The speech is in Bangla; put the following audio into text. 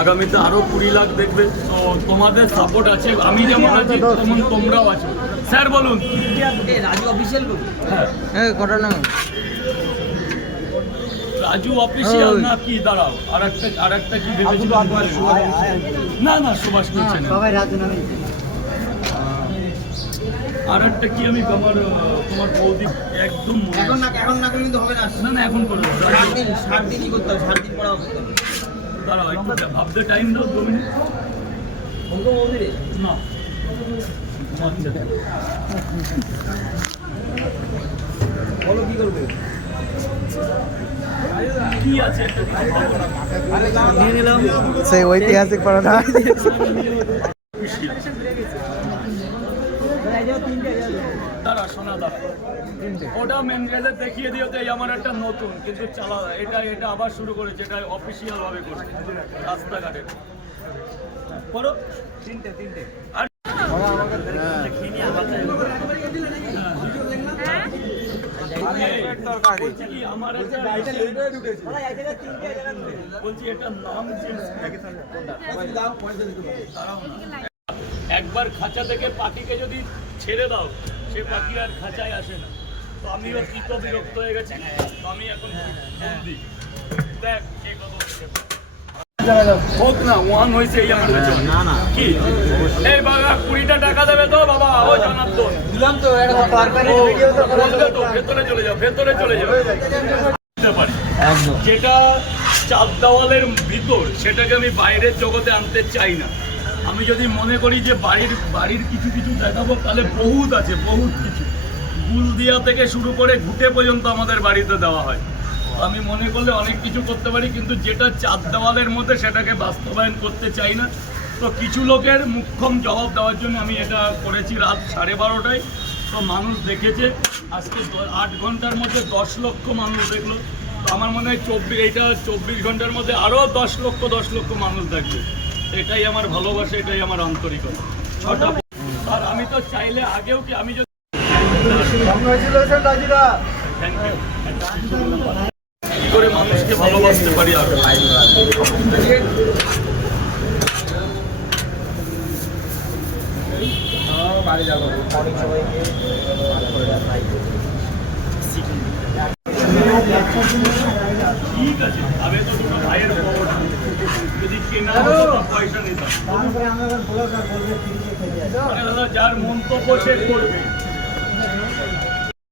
আগামীতে আরো 20 লাখ দেখবে, তো তোমাদের সাপোর্ট আছে, আমি যেমন আছি তেমন তোমরাও আছো। স্যার বলুন। রাজু অফিসিয়াল হ্যাঁ কটা নাম? রাজু অফিসিয়াল না কি? দাঁড়াও, আর একটা কি ভেবেছিলাম। না না, সুভাষ করছে না। আর একটা কি আমি তোমার বৌদি একদম এখন না করলে কিন্তু হবে না। না না, এখন করে 7 দিনই করতে হবে, 7 দিন পড়া হবে। দাঁড়াও একটু ভাবতে টাইম দাও 2 মিনিট। না বলো কি করবে? কি আছে সেই ঐতিহাসিক পড়াটা। দাঁড়া শোনা, দাঁড়া ওটা মেন গেজে দেখিয়ে দিও। তো এই আমার একটা নতুন, কিন্তু চালা এটা আবার শুরু করেছে, এটা অফিসিয়াল ভাবে করছে রাস্তাঘাটে। করো তিনটে আর বলছি এটা নাম একবার খাঁচা থেকে পাখিকে যদি ছেড়ে দাও, সে পাখি আর খাঁচায় আসে না। তো আমিও কি তো বিরক্ত হয়ে গেছি, তো আমি এখন বন্দি। দেখ কে কত হোক না, ওয়ান হয়েছে এই আমার কাছে। না না কি এই বাবা 20টা টাকা দেবে তো বাবা? ও জনার্দন দিলাম তো, ভেতরে চলে যাও, ভেতরে চলে যাও। যেটা চার দেওয়ালের ভিতর, সেটাকে আমি বাইরের জগতে আনতে চাই না। আমি যদি মনে করি যে বাড়ির কিছু দেখাবো, তাহলে বহুত আছে, বহুত কিছু। গুলদিয়া থেকে শুরু করে ঘুটে পর্যন্ত আমাদের বাড়িতে দেওয়া হয়। আমি মনে করলে অনেক কিছু করতে পারি, কিন্তু যেটা চার দেওয়ালের মধ্যে সেটাকে বাস্তবায়ন করতে চাই না। তো কিছু লোকের মুখ্যম জবাব দেওয়ার জন্য আমি এটা করেছি রাত 12:30টায়। তো মানুষ দেখেছে, আজকে 8 ঘন্টার মধ্যে 10 লক্ষ মানুষ দেখলো। তো আমার মনে হয় 24 ঘন্টার মধ্যে আরও 10 লক্ষ মানুষ দেখবে। এটাই আমার ভালোবাসা, এটাই আমার আন্তরিকতা। 6টা আর আমি তো চাইলে আগেও কি আমি যদি থ্যাংক ইউ কি করে মানুষকে ভালোবাসতে পারি আর বাড়ি যাবো অনেক সবাইকে ঠিক আছে। আমি তো দুটো ভাইয়ের খবর যদি কেনা পয়সা নিতাম, দাদা যার মন্তব্য সে করবে।